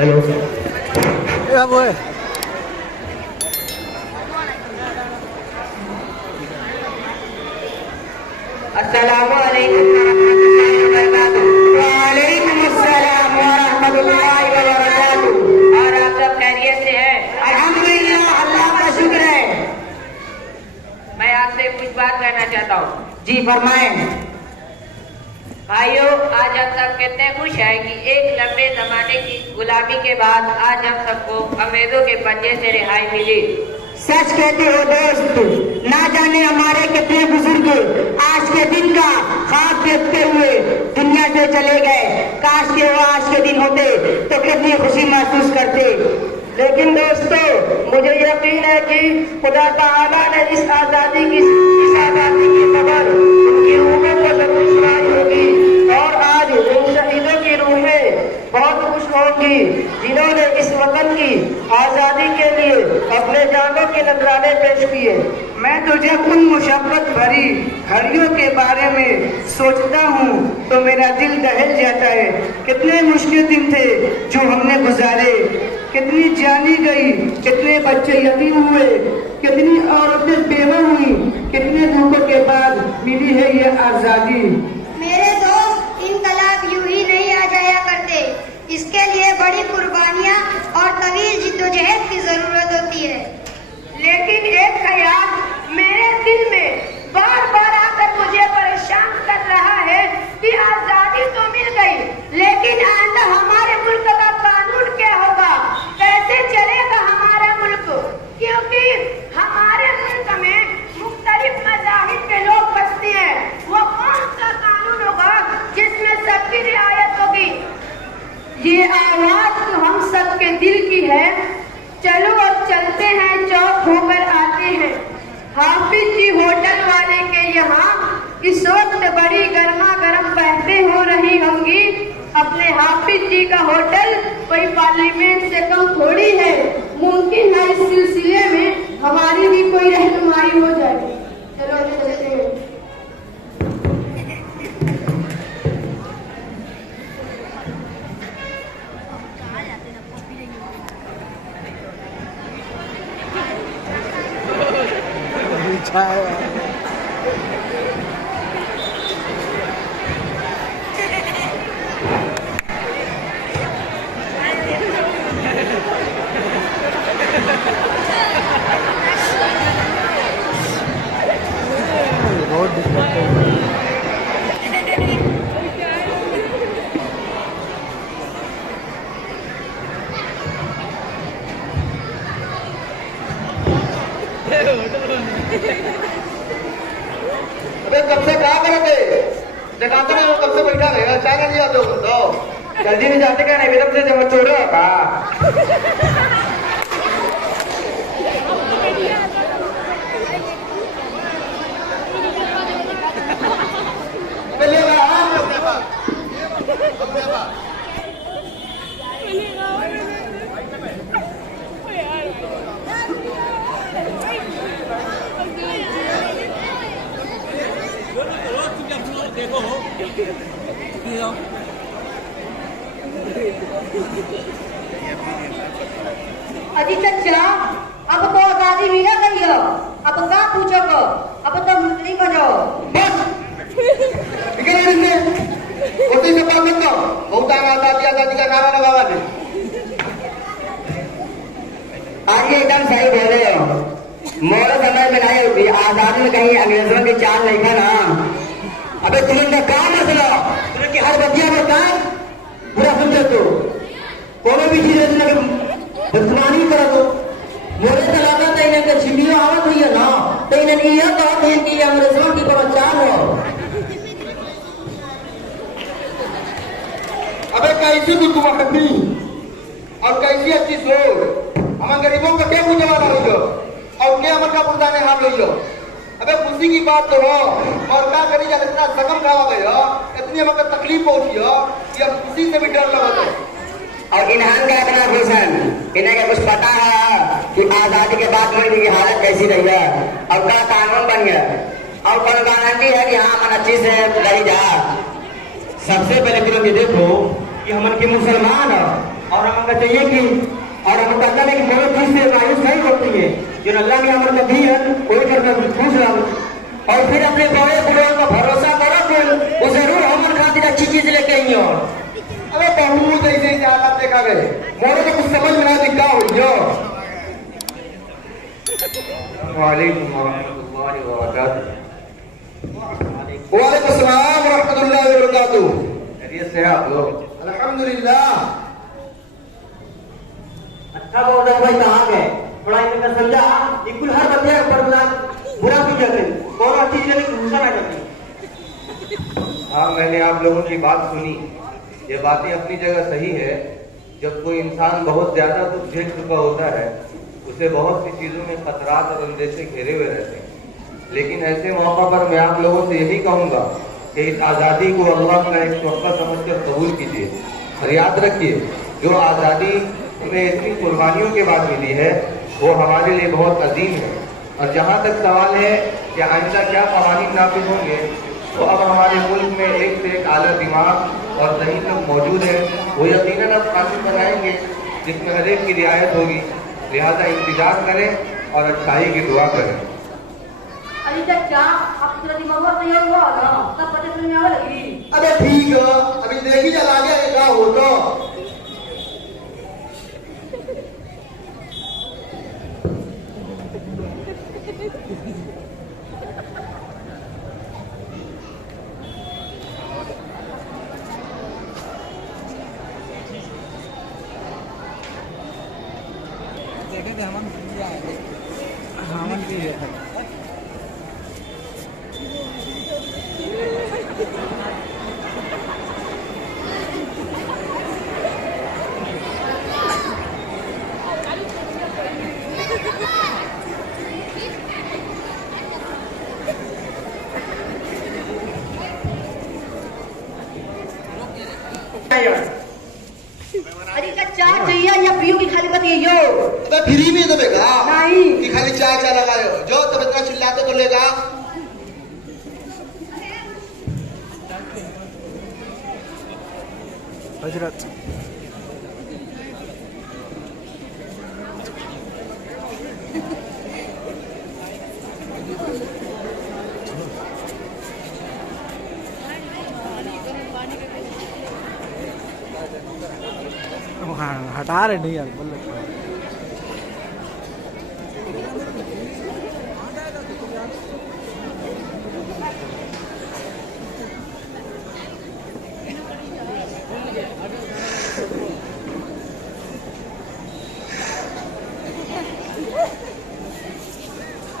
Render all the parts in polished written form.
Hello वो है अस्सलामु अलैकुम वरहमतुल्लाहि वबरकातुहू। वालेकुम अस्सलाम वरहमतुल्लाहि वबरकातुहू। और आप सब खैरियत से हैं? अल्हम्दुलिल्लाह, अल्लाह का शुक्र है। मैं आपसे कुछ बात कहना चाहता हूँ। जी फरमाएं। भाइयों, आज हम सब कितने खुश हैं कि एक लंबे जमाने की गुलामी के बाद आज हम सबको अंग्रेजों के पंजे से रिहाई मिली। सच कहते हो दोस्त, ना जाने हमारे कितने बुजुर्ग आज के दिन का ख्वाब देखते हुए दुनिया से चले गए। काश के वो आज के दिन होते तो कितनी खुशी महसूस करते। लेकिन दोस्तों, मुझे यकीन है कि खुदा ताला ने इस आजादी की खबर उनकी रूहों को जरूर सुनाई होगी और आज उन शहीदों की रूहें बहुत खुश होंगी जिन्होंने इस वतन की आजादी के लिए अपने जानों के नजराने पेश किए। मैं तुझे उन मुशक्कत भरी घड़ियों के बारे में सोचता हूँ तो मेरा दिल दहल जाता है। कितने मुश्किल दिन थे जो हमने गुजारे, कितनी जानी गई, कितने बच्चे यतीम हुए, कितनी औरतें बेवा हुई, कितने दुखों के बाद मिली है ये आजादी। मेरे दोस्त, इनकलाब यूं ही नहीं आ जाया करते। इसके लिए बड़ी कुर्बानियां और तवील जिद्दोजहद की जरूरत होती है। लेकिन एक ख्याल मेरे दिल में बार बार आकर मुझे परेशान कर रहा है कि आजादी तो मिल गई, लेकिन आइंदा हमारे मुल्क का कानून क्या होगा, कैसे चलेगा हमारा मुल्क? क्योंकि हमारे मुल्क में मुख्तलिफ मज़ाहिब के लोग बसते हैं। वो कौन सा कानून होगा जिसमें सबकी रियायत होगी? ये आवाज तो हम सबके दिल की है। चलो और चलते हैं, चौक होकर आते हैं। हाफिज जी होटल वाले के यहाँ इस वक्त बड़ी गर्मा गर्म बहसें हो रही होंगी। अपने हाफिज जी का होटल कोई पार्लियामेंट से कम थोड़ी है। मुमकिन है इस सिलसिले में हमारी भी कोई रहनुमाई हो जाए। चलो चलते हैं। अबे कब से क्या करते देखा तो नहीं, कब से बैठा रहेगा। चाय नहीं लिया तो जल्दी नहीं जाते क्या? नहीं बेटा, जब छोड़ो का अजी चचा, अब तो आजादी मिला गई हो, अब क्या पूछोगे? अब तो मुस्लिम हो जाओ बस। उसी से बात मत करो। बहुत आजादी का नारा लगावा ने। आज ये एकदम सही बोल रहे हो। मोर समय में नहीं होगी आजादी में कहीं अंग्रेजों की चाल नहीं था ना। अबे तुमने कहा मसला कि हर बच्चिया में काम पूरा सुनते तो कोनो भी चीज दुश्मनी करो तो मोरे तलाका तो इन्हें छिड़ियों आवत हुई है ना, तो इन्हें यह बात है कि अंग्रेजों की पहचान हो। अबे कैसी गुत्तुमखती और कैसी अच्छी सोच। हम गरीबों का क्या पूछने वाला हो और क्या अमर का पुरदाने हाथ हो। अबे खुशी की बात तो हो और क्या करी जाए, इतना जख्म खावा गया, इतनी हमें तकलीफ पहुंची हो कि अब किसी से भी डर लगा। और इन्हान का इतना भूषण, इन्हें क्या कुछ पता है कि आजादी के बाद मुल्क की हालत कैसी रही है और क्या कानून बन गया और कौन गारंटी है कि हाँ मन अच्छी से लड़ी जा। सबसे पहले तुम ये देखो कि हम के मुसलमान और हमको चाहिए कि और हम अल्लाह ने मेरे चीज से मायूस नहीं होती है जो अल्लाह ने हमारे नबी है कोई करना खुश रहो और फिर अपने बड़े बड़े का भरोसा करो कि वो जरूर हमारे खातिर अच्छी चीज लेके आई हो। अबे बहुत ऐसे हालात देखा गए मोरे तो कुछ समझ में ना दिखा हो जो। वालेकुम रहमतुल्लाहि व बरकातहू। वालेकुम सलाम रहमतुल्लाहि व बरकातहू। खैरियत से आप लोग? अल्हम्दुलिल्लाह। अच्छा बहुत भाई कहाँ गए थोड़ा इनका समझा बिल्कुल हर बंदे पर बुरा भी कहते कौन अच्छी चीज नहीं घूसा ना करती। हाँ, मैंने आप लोगों की बात सुनी। ये बातें अपनी जगह सही है। जब कोई इंसान बहुत ज्यादा दुख झेल चुका होता है उसे बहुत सी चीजों में खतरात और अंदेशे घेरे हुए रहते हैं, लेकिन ऐसे मौका पर मैं आप लोगों से यही कहूंगा कि इस आज़ादी को अल्लाह का एक तोहफा समझकर कबूल कीजिए और याद रखिए जो आज़ादी हमें इतनी कुर्बानियों के बाद मिली है वो हमारे लिए बहुत अजीम है। और जहाँ तक सवाल है कि आइंदा क्या कवानीन नाफिज होंगे, तो अब हमारे मुल्क में एक से एक आला दिमाग और सही लोग मौजूद हैं। वो यकीनन अब कानून बनाएंगे जिसमें हर एक की रियायत होगी। लिहाजा इंतजार करें और अच्छाई की दुआ करें। अरे क्या आप तेरा दिमाग और तैयार हुआ ना तब पता चलने आवे लगी। अबे ठीक है अभी देखी चला गया ये क्या हो तो। देखेंगे हम की है। अरे क्या चाय चाहिए या पियो की खाली बात ये अबे फ्री में तो बेगा नहीं कि खाली चाय चाय लगाए हो जो तब इतना चिल्लाते तो लेगा। हजरत हटा रहे नहीं यार बोल।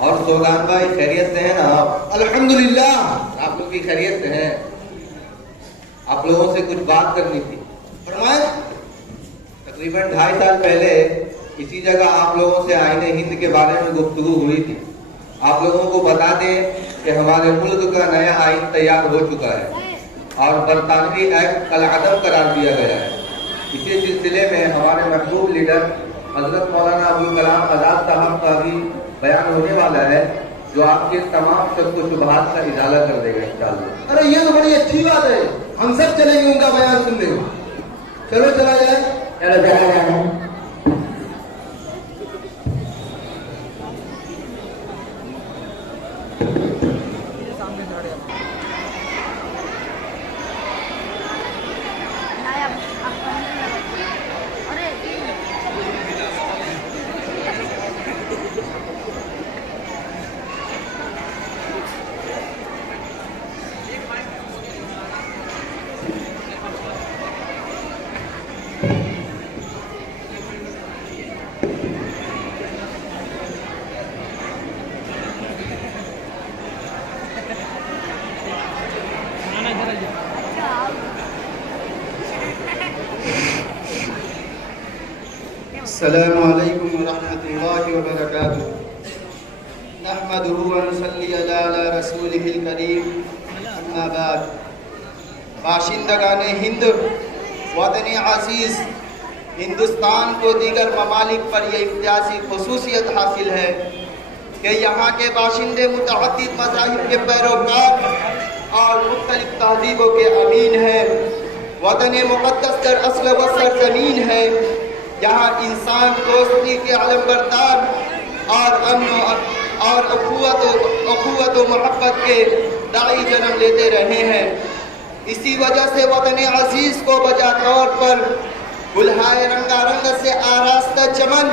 और सोगान भाई खैरियत से हैं ना आप? अल्हम्दुलिल्लाह। आप लोग की खैरियत से हैं? आप लोगों से कुछ बात करनी थी। फरमाए। तकरीबन 2.5 साल पहले इसी जगह आप लोगों से आईने हिंद के बारे में गुफ्तगू हुई थी। आप लोगों को बता दें कि हमारे मुल्क का नया आइन तैयार हो चुका है और बरतानवी एक्ट कल-अदम करार दिया गया है। इसी सिलसिले में हमारे महबूब लीडर हजरत मौलाना अब्दुल कलाम आजाद साहब का भी बयान होने वाला है जो आपके तमाम शक व शुबहात का इजाला कर देगा इंशाअल्लाह। अरे ये तो बड़ी अच्छी बात है, हम सब चलेंगे उनका बयान सुनने। चलो चला जाए। चलो चला जाए। अस्सलामु अलैकुम व रहमतुल्लाहि व बरकातुहू। नहमदुहु व नसल्ली अला रसूलिहिल करीम। अम्मा बाद। बाशिंदगान हिंद वतन अजीज, हिंदुस्तान को दीगर ममालिक पर यह इम्तियाजी खसूसियत हासिल है कि यहाँ के बाशिंदे मुतअद्दिद मज़ाहिब के पैरोकार और मुख्तलिफ तहजीबों के अमीन हैं। वतन मुक़द्दस दरअसल वो सरजमीन है जहाँ इंसान दोस्ती के अलम बरदार और अमन और अखुवत व मोहब्बत के दाई जन्म लेते रहे हैं। इसी वजह से वतन अजीज को बजा तौर पर गुलहाए रंगारंग से आरास्ता चमन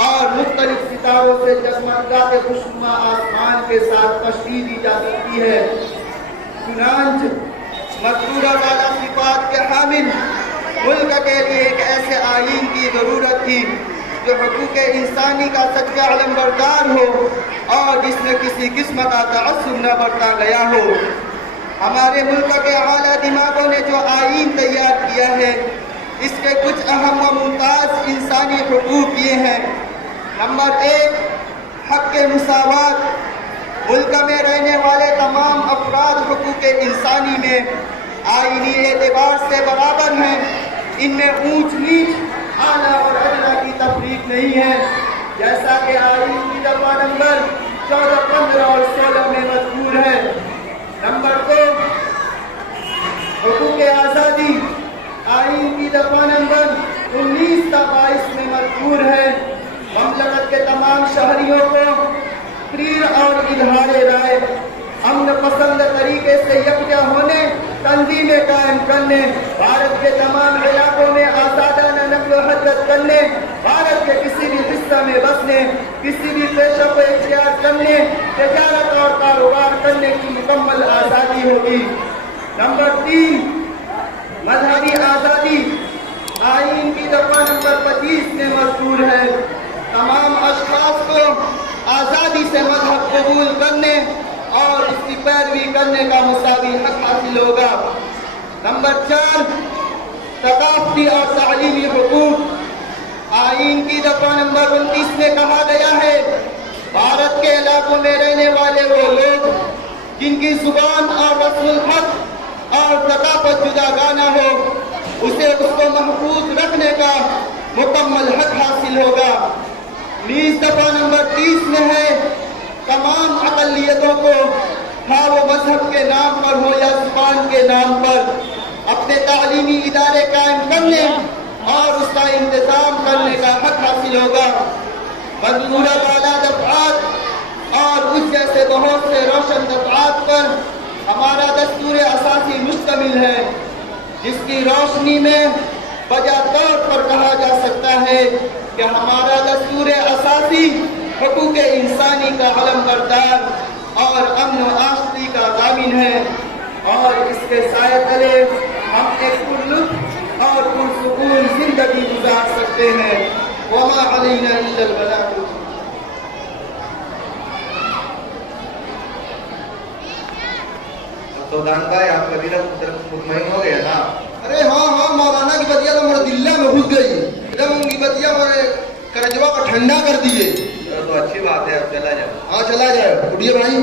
और मुख्तलिफ सितारों से जगमगाते खुशनुमा आसमान के साथ तशबीह दी जा सकती है। चुनांच मज़कूरा वाला सिफात के हामिल मुल्क के लिए एक ऐसे आईन की ज़रूरत थी जो हुकूक इंसानी का सच्चा अलमबरदार हो और जिसमें किसी किस्म का तअस्सुब न बरता गया हो। हमारे मुल्क के आला दिमागों ने जो आईन तैयार किया है इसके कुछ अहम व मुमताज़ इंसानी हुकूक ये हैं। नंबर 1, हक़ के मुसावात। मुल्क में रहने वाले तमाम अफराद हुकूक इंसानी में आईनी एतबार से बराबर हैं। इनमें ऊंच नीच, आला और अदना की तफरीक नहीं है, जैसा कि आईन की दफा नंबर 14, 15 और 16 में मज़कूर है। नंबर 2, हुकूक आज़ादी। आईन की दफा नंबर 19 ता 22 में मज़कूर है। ममलकत के तमाम शहरियों को तकरीर और इजहार राय अमन पसंद तरीके से यकजा होने, तंजीमें कायम करने, भारत के तमाम इलाकों में आज़ादाना नक़्ल व हरकत करने, भारत के किसी भी हिस्सा में बसने, किसी भी पेशे को इख्तियार करने, तिजारत और कारोबार करने की मुकम्मल आज़ादी होगी। नंबर 3, मजहबी आज़ादी। आईन की दफा नंबर 25 में मज़कूर है। तमाम अशख़ास को आज़ादी से मजहब कबूल करने और उसकी पैरवी करने का मुसावी हक हासिल होगा। नंबर 4, सकाफ़ती और तालीमी हुकूक। आईन की दफा नंबर 29 में कहा गया है भारत के इलाकों में रहने वाले वो लोग जिनकी जुबान और रस्मुल हक और सकाफत जुदागाना हो उसे उसको महफूज रखने का मुकम्मल हक हासिल होगा। 20 दफा नंबर 30 में है तमाम अक़लियतों को हाँ वो मजहब के नाम पर हो या जुबान के नाम पर अपने तालीमी इदारे कायम करने और उसका इंतजाम करने का हक हासिल होगा। मज़कूरा वाला दफ़आत और उस जैसे बहुत से रोशन दफ़आत पर हमारा दस्तूर असासी मुश्तमिल है, जिसकी रोशनी में बजा तौर पर कहा जा सकता है कि हमारा दस्तूर असासी हुकूक इंसानी का अलमबरदार और अमन व आशती का ज़ामिन है और इसके साए तले हम एक पुरलुत्फ़ और पुरसुकून जिंदगी गुजार सकते हैं। वमा अलैना इल्लल बलाग। सौदान भाई, आपका दिल मुतमईन हो गया ना? अरे हाँ हाँ, मौलाना की बतिया तो मेरे दिल्ला में घुस गई, एकदम उनकी बतिया मेरे करजवा को ठंडा कर दिए। तो अच्छी बात है, अब चला जाओ। हाँ चला जाए, उठिए भाई।